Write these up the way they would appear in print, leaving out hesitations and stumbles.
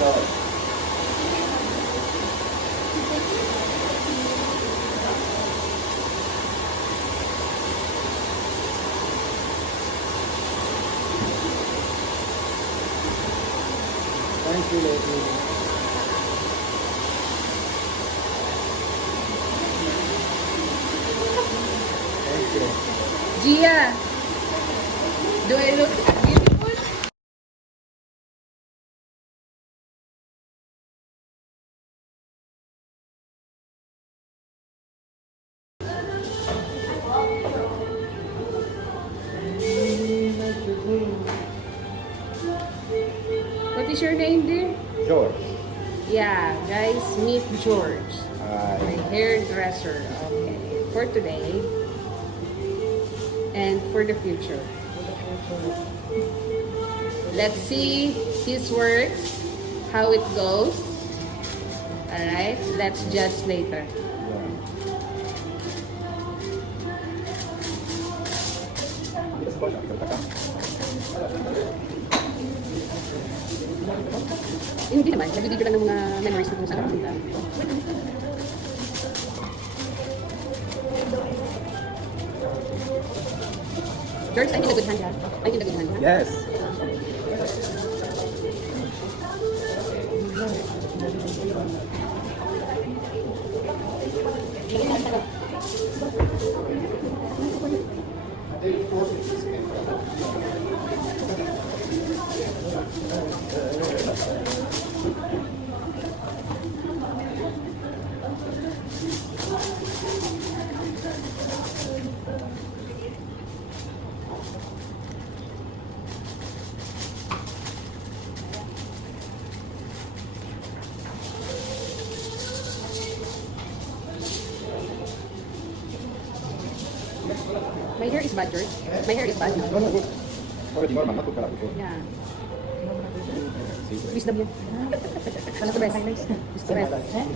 Thank you, lady. Thank you. Gia, do I look beautiful? What is your name, dear? George. Yeah, guys, meet George, my Hi. hairdresser. Okay, for today and for the future. Let's see his work, how it goes. Alright, let's judge later. Hindi naman, nagbibigyo lang ng mga memories na kung saan ako punta. George, I'm in a good hand, yeah? I'm in a good hand, yeah? Yes. My hair is bad, George. My hair is bad. No, no, good. Already normal, not good color before. Yeah. Wisdom yan. Wala to best. Wisdom best. Yeah.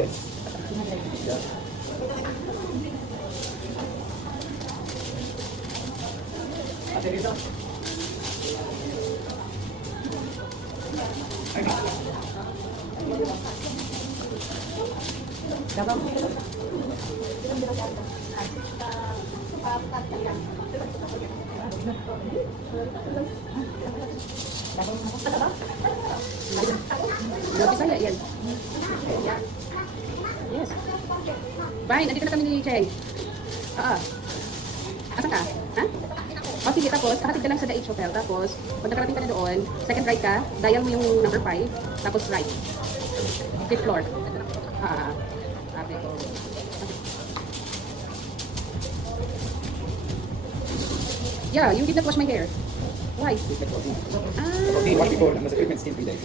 Bisaya yan. Yeah. Yes. Bye, nandito na kami ni Cheng. Asan ka? Ha? O sige, tapos kakatid ka lang sa The H Hotel. Tapos, pag nakarating ka na doon, second right ka, dial mo yung number 5, tapos right. 5th floor. Okay. Yeah, you did not wash my hair. Why? Okay, wash before, and the treatment still 3 days.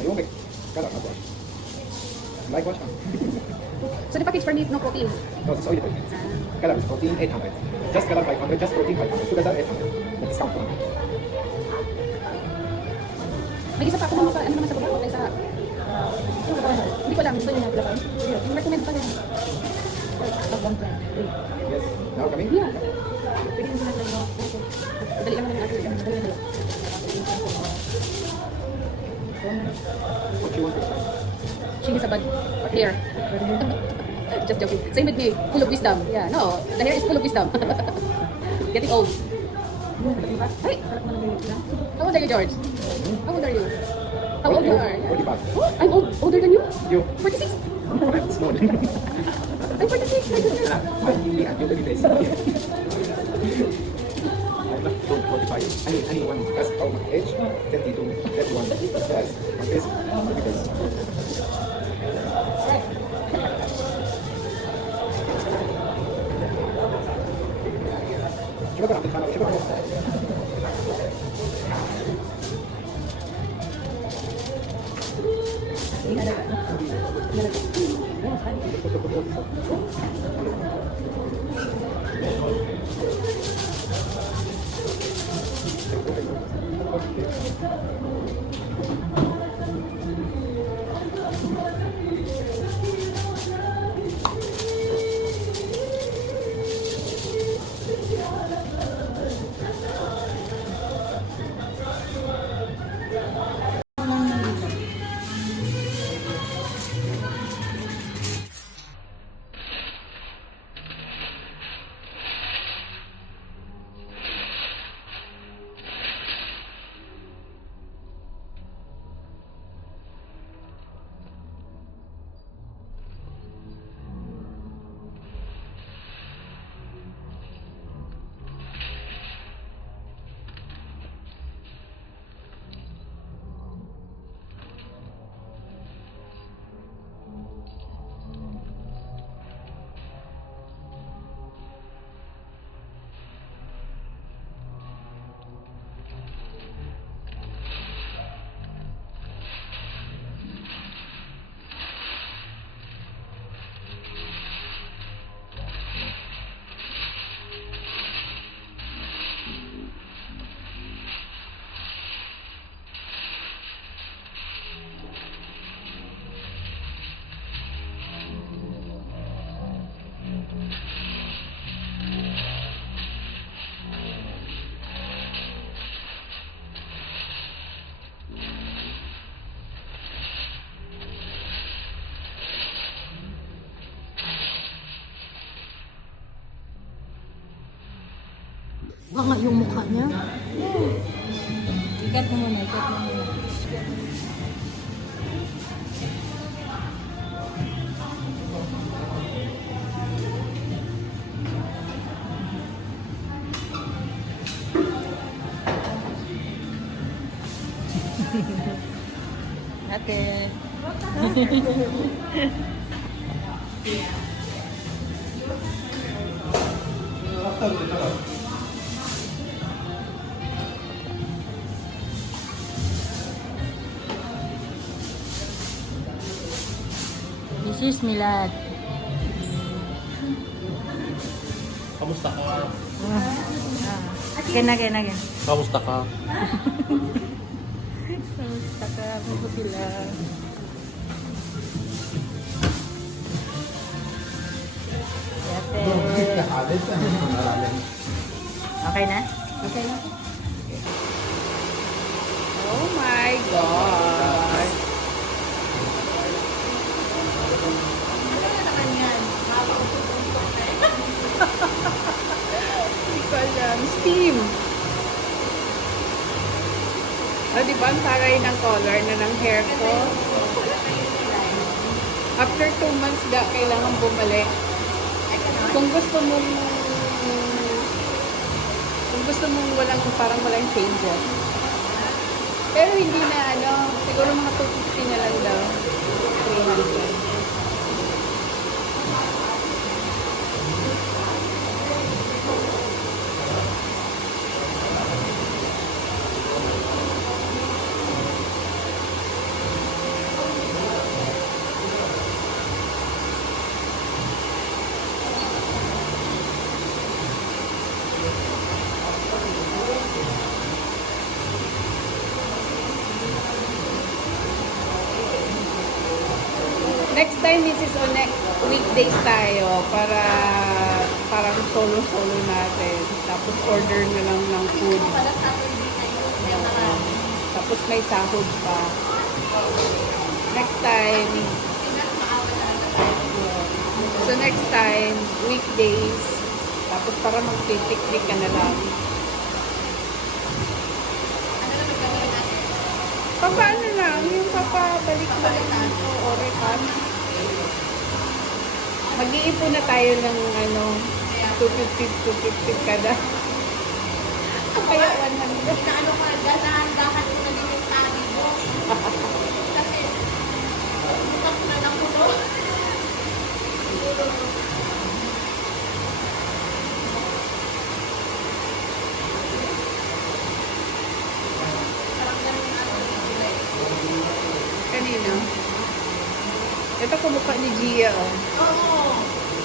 Yung okay. Color, not wash. Like wash, So the package for me, no protein. no, it's oil treatment. Color is protein 800. Just color 500, just protein 500. Together 800. The discount one. May isa pa ako naman sa baba. May isa. Hindi ko alam. Gusto niyo na pala. Yung recommend pa rin. Yes. Now coming? Yeah. Dali lang naman natin. What you want to try? She has a bad hair. Just joking. Same with me. Full of wisdom. Yeah, no. The hair is full of wisdom. Getting old. Hey! How old are you, George? How old are you? How old you are? 45. Oh, I'm old. Older than you? You? 46. I'm small. I'm 46. My goodness. I'm newly at your baby face. I'm not 45. I need one. That's how my age. 32, 31. Yes. My face. Baby face. شبكة عبد الخالق شبكة Baka nga yung mukha niya. Ikat mo muna, ikat mo muna. Ate. This is Milad. Kamusta ka? Again, again, again. Kamusta ka? Kamusta ka? Mabuti lang. Okay na? Okay na? Oh my God! Hindi ko alam. Steam! Di ba ang taray ng color na ng hair ko? After 2 months kailangan bumalik. Kung gusto mong parang walang changes. Pero hindi na siguro mga 250 na lang daw. 300. Next time, Mrs. O, next weekdays tayo para parang solo-solo natin. Tapos order na lang ng food. Tapos may sahod pa. Next time. So next time, weekdays. Tapos para mag-picnic ka na lang. Paano lang? Yung papabalik mo lang o refund. Mag-iipon na tayo ng 250 kada. Kaya 100. Dahan-dahan ko na din yung tali mo. Kasi, bukas na lang ko. Kanino? Ito kumukha ni Gia, oh. Oo.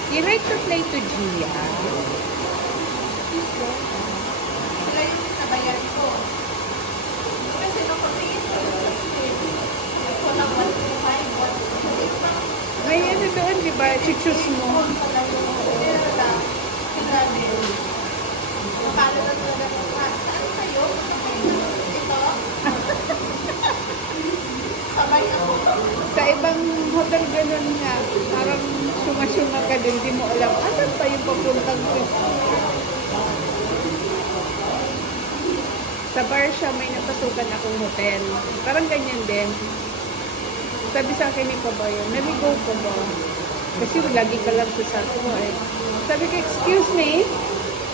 You like to play to Gia? Sila yung nabayan ko. Kasi napatingin ko. Ito lang 125. May ano doon, di ba? Chuchus mo. Paano na talaga? Saan kayo? Ito? Sabay ako. Sa ibang hotel ganun nga. Parang suma-suma ka din. Di mo alam. Asan pa yung papuntang sa Barsha may napasukan akong hotel. Parang ganyan din. Sabi sa akin ni Kabayo, naligaw ka ba? Kasi lagi ka lang sa ko eh. Sabi ko, excuse me?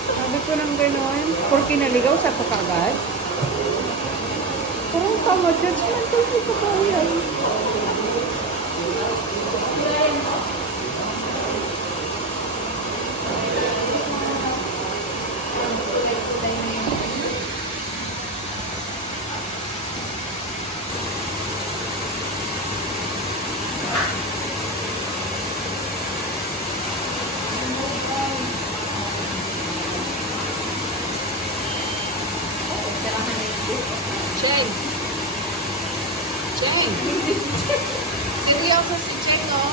Sabi ko nang gano'n. Porque naligaw sa ko kagad? Parang tama, judgmental si Kabayo. Cheng! Cheng! Hindi ako si Cheng, no?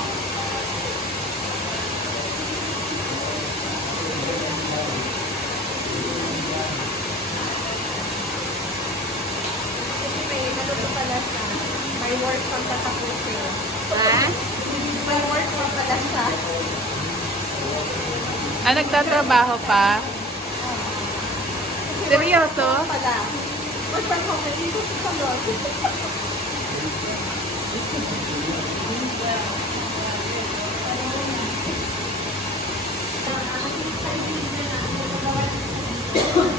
May work pang tatapusin. Ha? May work pang pala siya. Ah, nagtatrabaho pa? Seryoso? Pala. Work from home. Nandito sa salon.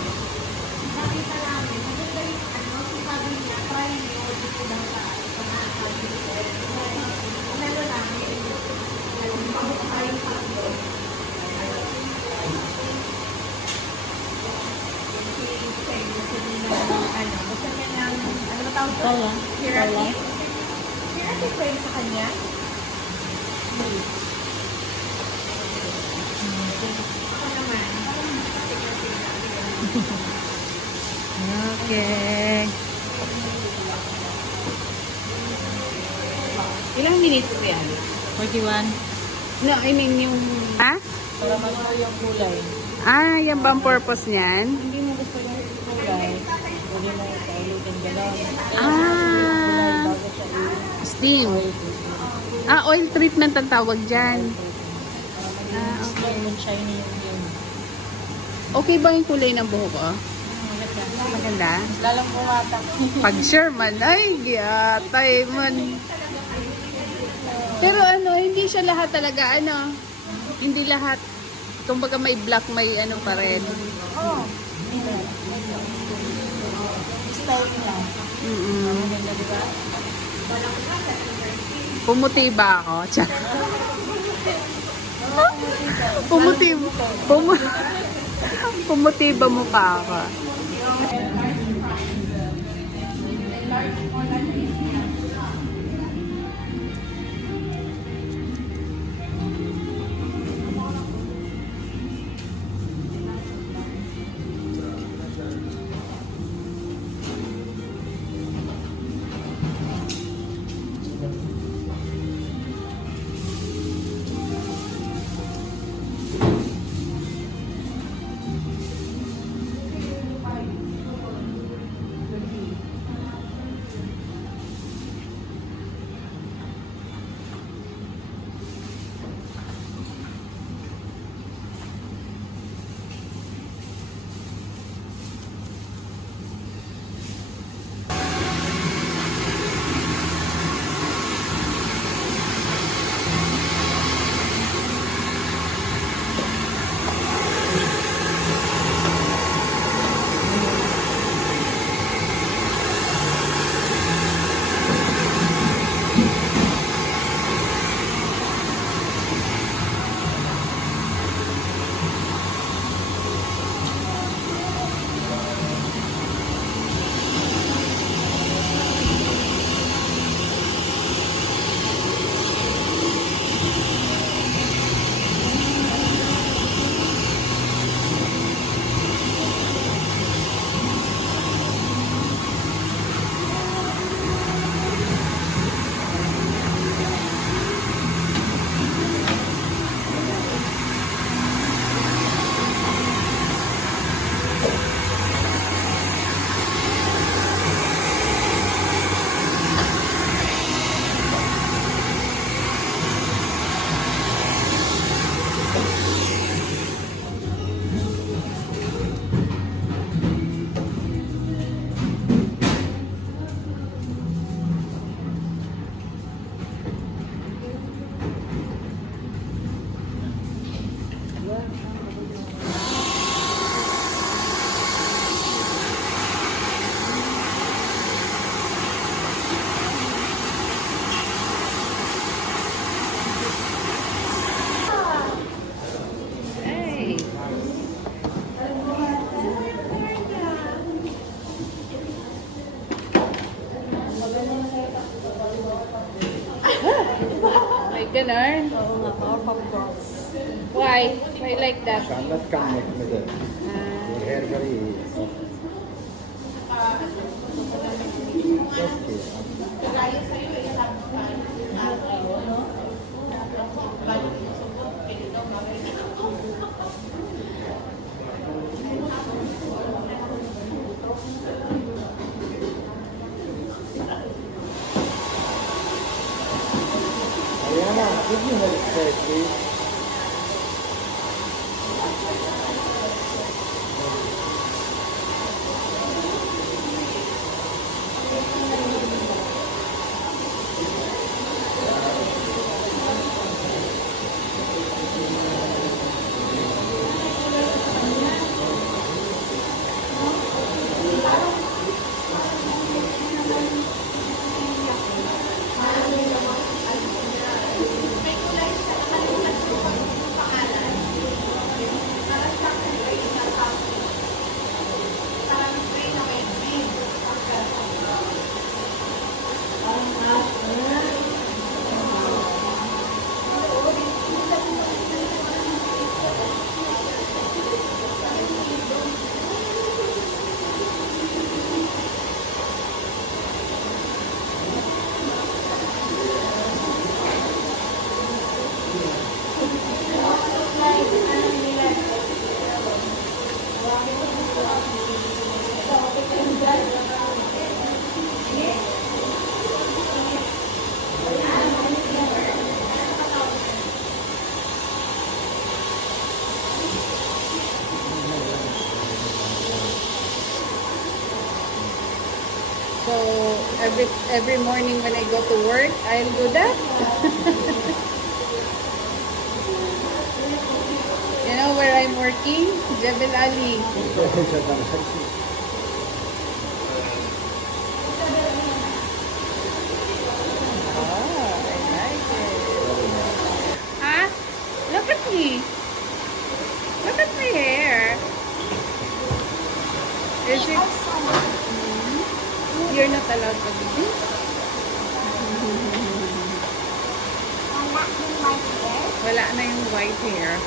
Nakita namin, maganda yung sabi niya, try nyo dito lang sa meron namin, mabuk tayong tatlo. Gusto niya ng, ano ba tawag ito? Therapy? Therapy pa yun sa kanya? Ako naman. Okay. Ilang minutes yan? 41. No, I mean yung... Ha? Para manuha yung kulay. Ah, yan ba ang purpose niyan? Hindi mo gusto yung kulay, pwede mo paulitin gano'n. Ah, Bago siya steam. Ah, oil treatment ang tawag dyan. i-steam yung shiny yung yun. Okay ba yung kulay ng buhok ko? Maganda. Maganda? Lalang pumatak. Pag Sherman, ay, giyatay man. Pero ano, hindi siya lahat talaga, ano, hindi lahat. Kumbaga may black, may ano pa rin. Oo. Style lang. Maganda, di ba? Pumuti ba ako? Tiyan. Pumuti ba mo pa ako? Ganon? Oo nga, Powerpuff Girls. Why? Why like that? I'm not coming with it. Your hair very soft. Okay. Ariana, give me her hair, please. every morning when I go to work, I'll do that. You know where I'm working? Jebel Ali. Oh, I like it. Ah, look at me. Look at my hair. Is it? You're not allowed to do this. Wala na yung white hair.